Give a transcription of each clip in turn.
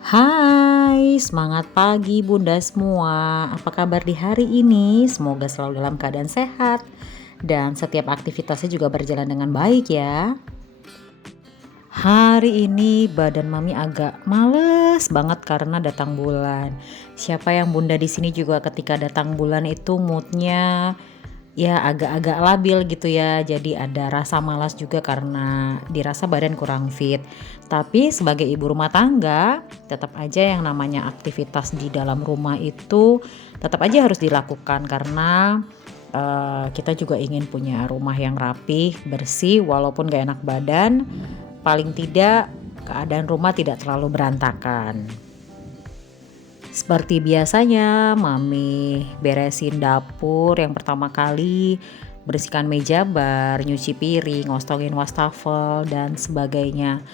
Hai, semangat pagi Bunda semua. Apa kabar di hari ini? Semoga selalu dalam keadaan sehat dan setiap aktivitasnya juga berjalan dengan baik ya. Hari ini badan Mami agak males banget karena datang bulan. Siapa yang Bunda di sini juga ketika datang bulan itu moodnya ya agak-agak labil gitu ya. Jadi ada rasa malas juga karena dirasa badan kurang fit. Tapi sebagai ibu rumah tangga, tetap aja yang namanya aktivitas di dalam rumah itu tetap aja harus dilakukan karena kita juga ingin punya rumah yang rapih, bersih, walaupun gak enak badan, paling tidak keadaan rumah tidak terlalu berantakan. Seperti biasanya, Mami beresin dapur yang pertama kali, bersihkan meja bar, nyuci piring, ngostongin wastafel dan sebagainya.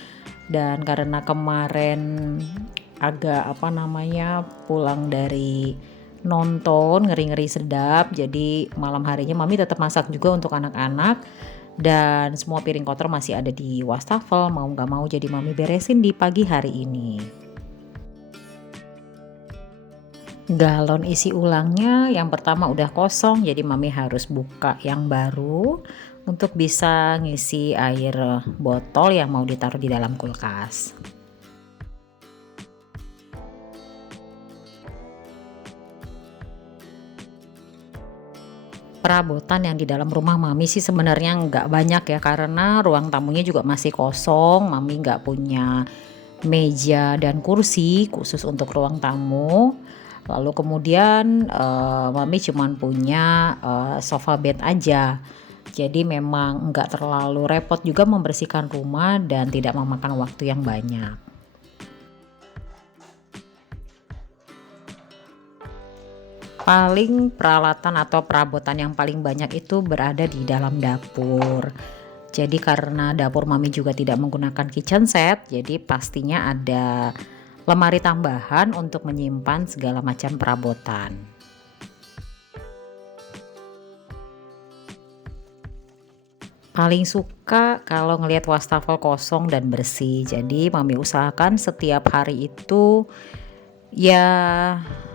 Dan karena kemarin agak pulang dari nonton ngeri-ngeri sedap, jadi malam harinya Mami tetap masak juga untuk anak-anak dan semua piring kotor masih ada di wastafel, mau gak mau jadi Mami beresin di pagi hari ini. Galon isi ulangnya yang pertama udah kosong, jadi Mami harus buka yang baru untuk bisa ngisi air botol yang mau ditaruh di dalam kulkas. Perabotan yang di dalam rumah Mami sih sebenarnya nggak banyak ya, karena ruang tamunya juga masih kosong. Mami nggak punya meja dan kursi khusus untuk ruang tamu. Lalu kemudian Mami cuman punya sofa bed aja. Jadi memang nggak terlalu repot juga membersihkan rumah dan tidak memakan waktu yang banyak. Paling peralatan atau perabotan yang paling banyak itu berada di dalam dapur. Jadi karena dapur Mami juga tidak menggunakan kitchen set, jadi pastinya ada lemari tambahan untuk menyimpan segala macam perabotan. Paling suka kalau ngelihat wastafel kosong dan bersih. Jadi Mami usahakan setiap hari itu ya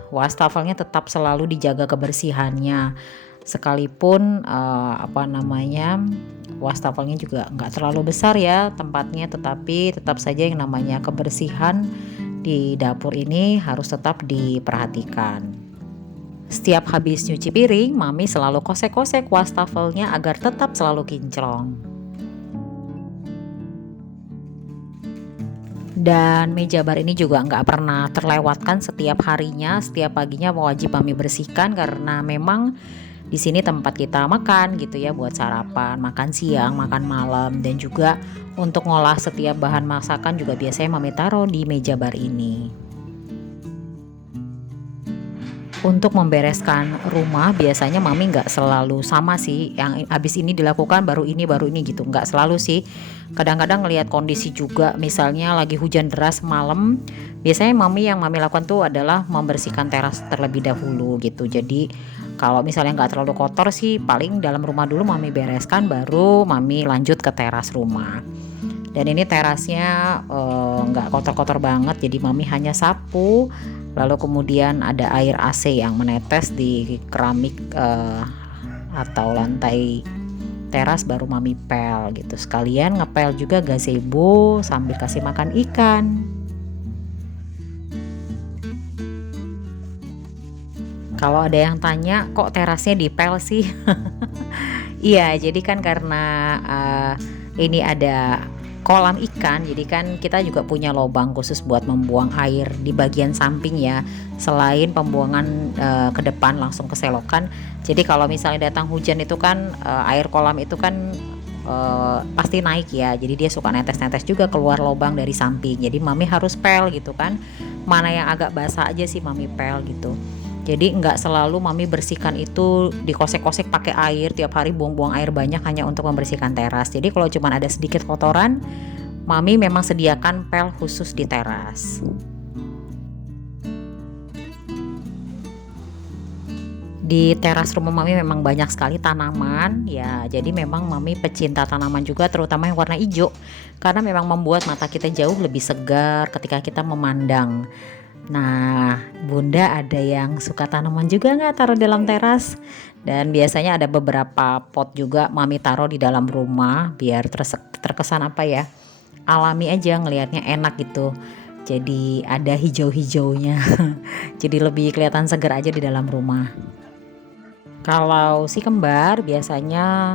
wastafelnya tetap selalu dijaga kebersihannya. Sekalipun wastafelnya juga nggak terlalu besar ya tempatnya, tetapi tetap saja yang namanya kebersihan di dapur ini harus tetap diperhatikan. Setiap habis nyuci piring, Mami selalu kosek-kosek wastafelnya agar tetap selalu kinclong. Dan meja bar ini juga nggak pernah terlewatkan, setiap harinya, setiap paginya wajib Mami bersihkan karena memang di sini tempat kita makan gitu ya, buat sarapan, makan siang, makan malam, dan juga untuk ngolah setiap bahan masakan juga biasanya Mami taruh di meja bar ini. Untuk membereskan rumah biasanya Mami nggak selalu sama sih, yang habis ini dilakukan baru ini gitu, nggak selalu sih. Kadang-kadang ngelihat kondisi juga, misalnya lagi hujan deras malam, biasanya yang Mami lakukan tuh adalah membersihkan teras terlebih dahulu gitu. Jadi kalau misalnya nggak terlalu kotor sih, paling dalam rumah dulu Mami bereskan, baru Mami lanjut ke teras rumah. Dan ini terasnya nggak kotor-kotor banget, jadi Mami hanya sapu. Lalu kemudian ada air AC yang menetes di keramik atau lantai teras, baru Mami pel gitu. Sekalian ngepel juga gazebo sambil kasih makan ikan. Kalau ada yang tanya kok terasnya dipel sih? Iya, jadi kan karena ini ada kolam ikan, jadi kan kita juga punya lubang khusus buat membuang air di bagian samping ya, selain pembuangan ke depan langsung ke selokan. Jadi kalau misalnya datang hujan itu kan air kolam itu kan pasti naik ya, jadi dia suka netes-netes juga keluar lubang dari samping. Jadi Mami harus pel gitu kan, mana yang agak basah aja sih Mami pel gitu. Jadi nggak selalu Mami bersihkan itu dikosek-kosek pakai air tiap hari, buang-buang air banyak hanya untuk membersihkan teras. Jadi kalau cuma ada sedikit kotoran, Mami memang sediakan pel khusus di Di teras rumah mami memang banyak sekali tanaman ya, jadi memang mami pecinta tanaman juga, terutama yang warna hijau, karena memang membuat mata kita jauh lebih segar ketika kita memandang. Nah, Bunda ada yang suka tanaman juga nggak taruh dalam teras? Dan biasanya ada beberapa pot juga mami taruh di dalam rumah biar terkesan apa ya, alami aja ngelihatnya, enak gitu. Jadi ada hijau-hijaunya. Jadi lebih kelihatan segar aja di dalam rumah. Kalau si kembar biasanya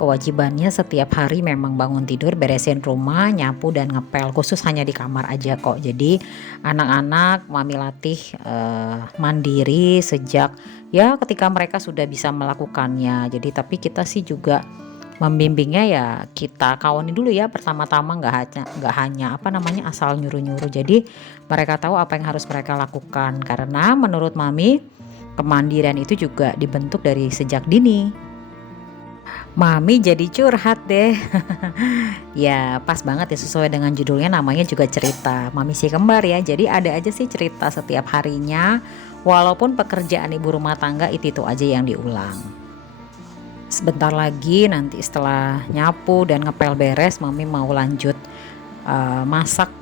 kewajibannya setiap hari memang bangun tidur, beresin rumah, nyapu dan ngepel, khusus hanya di kamar aja kok. Jadi anak-anak mami latih mandiri sejak ya ketika mereka sudah bisa melakukannya. Jadi tapi kita sih juga membimbingnya ya, kita kawani dulu ya pertama-tama, nggak hanya apa namanya asal nyuruh-nyuruh. Jadi mereka tahu apa yang harus mereka lakukan, karena menurut mami kemandirian itu juga dibentuk dari sejak dini. Mami jadi curhat deh. Ya pas banget ya, sesuai dengan judulnya, namanya juga cerita Mami si kembar ya. Jadi ada aja sih cerita setiap harinya, walaupun pekerjaan ibu rumah tangga itu aja yang diulang. Sebentar lagi nanti setelah nyapu dan ngepel beres, Mami mau lanjut masak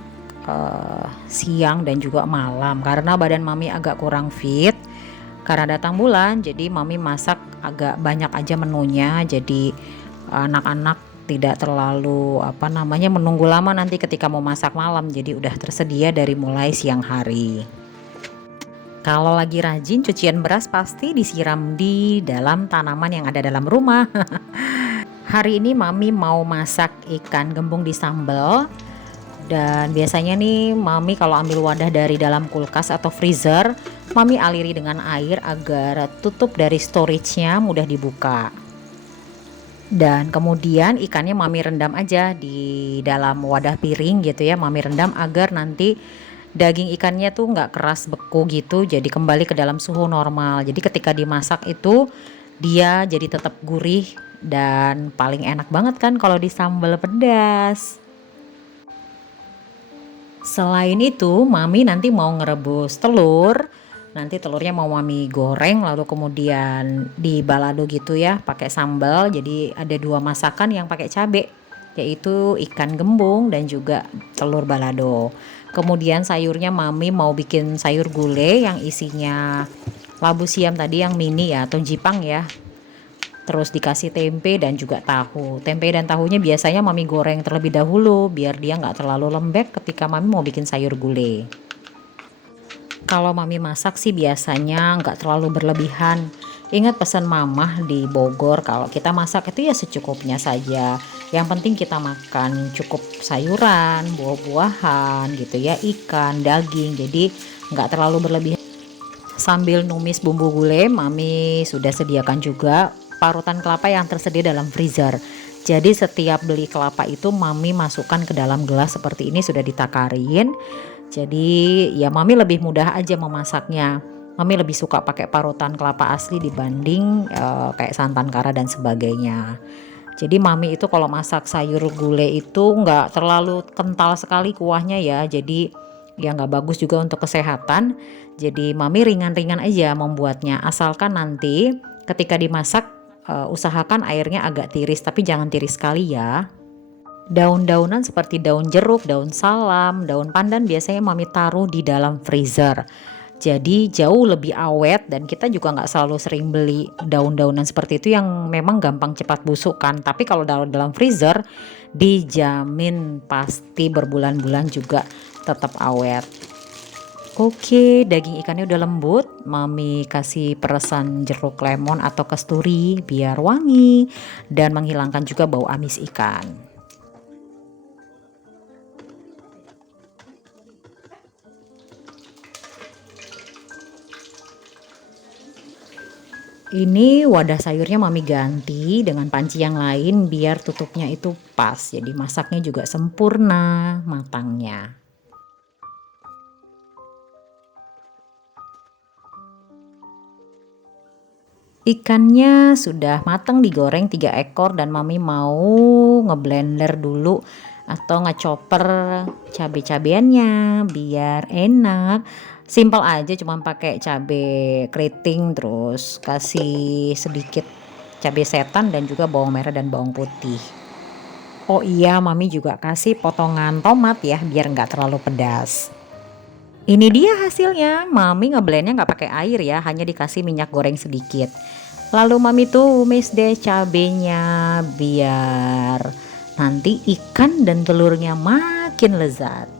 siang dan juga malam, karena badan Mami agak kurang fit karena datang bulan. Jadi Mami masak agak banyak aja menunya, jadi anak-anak tidak terlalu apa namanya menunggu lama nanti ketika mau masak malam, jadi udah tersedia dari mulai siang hari. Kalau lagi rajin cucian beras pasti disiram di dalam tanaman yang ada dalam rumah. Hari ini Mami mau masak ikan gembung di sambal. Dan biasanya nih Mami kalau ambil wadah dari dalam kulkas atau freezer, Mami aliri dengan air agar tutup dari storage-nya mudah dibuka. Dan kemudian ikannya Mami rendam aja di dalam wadah piring gitu ya, Mami rendam agar nanti daging ikannya tuh nggak keras beku gitu, jadi kembali ke dalam suhu normal. Jadi ketika dimasak itu dia jadi tetap gurih dan paling enak banget kan kalau disambal pedas. Selain itu, Mami nanti mau ngerebus telur. Nanti telurnya mau Mami goreng, lalu kemudian di balado gitu ya, pakai sambal. Jadi ada dua masakan yang pakai cabai, yaitu ikan gembung dan juga telur balado. Kemudian sayurnya Mami mau bikin sayur gulai yang isinya labu siam tadi yang mini ya, atau jipang ya. Terus dikasih tempe dan juga tahu. Tempe dan tahunya biasanya Mami goreng terlebih dahulu biar dia nggak terlalu lembek ketika Mami mau bikin sayur gulai. Kalau Mami masak sih biasanya nggak terlalu berlebihan. Ingat pesan Mama di Bogor, kalau kita masak itu ya secukupnya saja. Yang penting kita makan cukup sayuran, buah-buahan gitu ya, ikan, daging. Jadi nggak terlalu berlebihan. Sambil numis bumbu gulai, Mami sudah sediakan juga parutan kelapa yang tersedia dalam freezer. Jadi setiap beli kelapa itu Mami masukkan ke dalam gelas seperti ini, sudah ditakarin. Jadi ya Mami lebih mudah aja memasaknya. Mami lebih suka pakai parutan kelapa asli dibanding kayak santan kara dan sebagainya. Jadi Mami itu kalau masak sayur gulai itu nggak terlalu kental sekali kuahnya ya. Jadi ya nggak bagus juga untuk kesehatan. Jadi Mami ringan-ringan aja membuatnya. Asalkan nanti ketika dimasak usahakan airnya agak tiris, tapi jangan tiris sekali ya. Daun-daunan seperti daun jeruk, daun salam, daun pandan biasanya Mami taruh di dalam freezer. Jadi jauh lebih awet, dan kita juga nggak selalu sering beli daun-daunan seperti itu yang memang gampang cepat busuk kan. Tapi kalau dalam freezer dijamin pasti berbulan-bulan juga tetap awet. Oke, daging ikannya udah lembut. Mami kasih peresan jeruk lemon atau kasturi biar wangi dan menghilangkan juga bau amis ikan. Ini wadah sayurnya Mami ganti dengan panci yang lain biar tutupnya itu pas. Jadi masaknya juga sempurna matangnya. Ikannya sudah matang digoreng 3 ekor dan Mami mau ngeblender dulu atau ngechopper cabai-cabeannya biar enak. Simple aja, cuma pakai cabai keriting, terus kasih sedikit cabai setan dan juga bawang merah dan bawang putih. Oh iya, mami juga kasih potongan tomat ya biar nggak terlalu pedas. Ini dia hasilnya, mami ngeblendnya nggak pakai air ya, hanya dikasih minyak goreng sedikit. Lalu mami tumis deh cabenya biar nanti ikan dan telurnya makin lezat.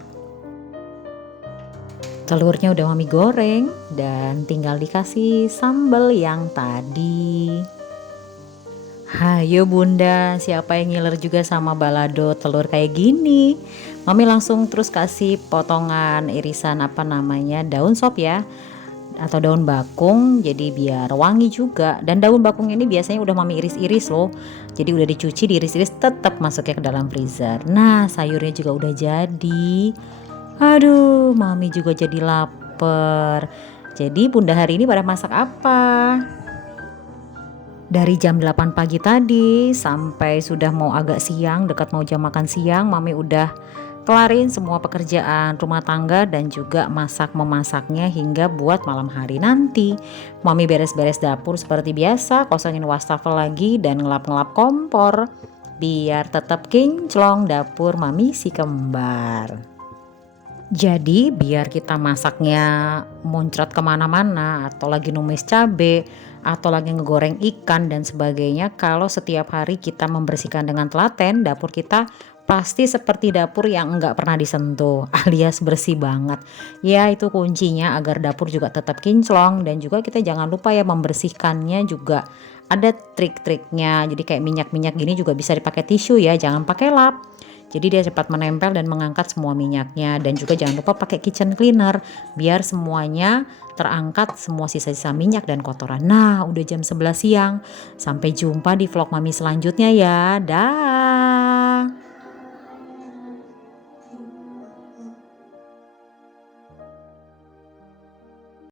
Telurnya udah mami goreng dan tinggal dikasih sambal yang tadi. Hayo bunda, siapa yang ngiler juga sama balado telur kayak gini? Mami langsung terus kasih potongan irisan daun sop ya, atau daun bakung, jadi biar wangi juga. Dan daun bakung ini biasanya udah mami iris-iris loh, jadi udah dicuci, diiris-iris, tetap masuknya ke dalam freezer. Nah sayurnya juga udah jadi. Aduh, mami juga jadi lapar. Jadi bunda hari ini pada masak apa? Dari jam 8 pagi tadi sampai sudah mau agak siang, dekat mau jam makan siang, mami udah kelarin semua pekerjaan rumah tangga dan juga masak-memasaknya hingga buat malam hari nanti. Mami beres-beres dapur seperti biasa, kosongin wastafel lagi dan ngelap-ngelap kompor biar tetap kinclong dapur mami si kembar. Jadi biar kita masaknya muncrat kemana-mana, atau lagi numis cabe, atau lagi ngegoreng ikan dan sebagainya, kalau setiap hari kita membersihkan dengan telaten, dapur kita pasti seperti dapur yang enggak pernah disentuh alias bersih banget. Ya itu kuncinya agar dapur juga tetap kinclong, dan juga kita jangan lupa ya membersihkannya juga ada trik-triknya. Jadi kayak minyak-minyak gini juga bisa dipakai tisu ya, jangan pakai lap. Jadi dia cepat menempel dan mengangkat semua minyaknya. Dan juga jangan lupa pakai kitchen cleaner biar semuanya terangkat semua sisa-sisa minyak dan kotoran. Nah udah jam 11 siang. Sampai jumpa di vlog mami selanjutnya ya. Dah.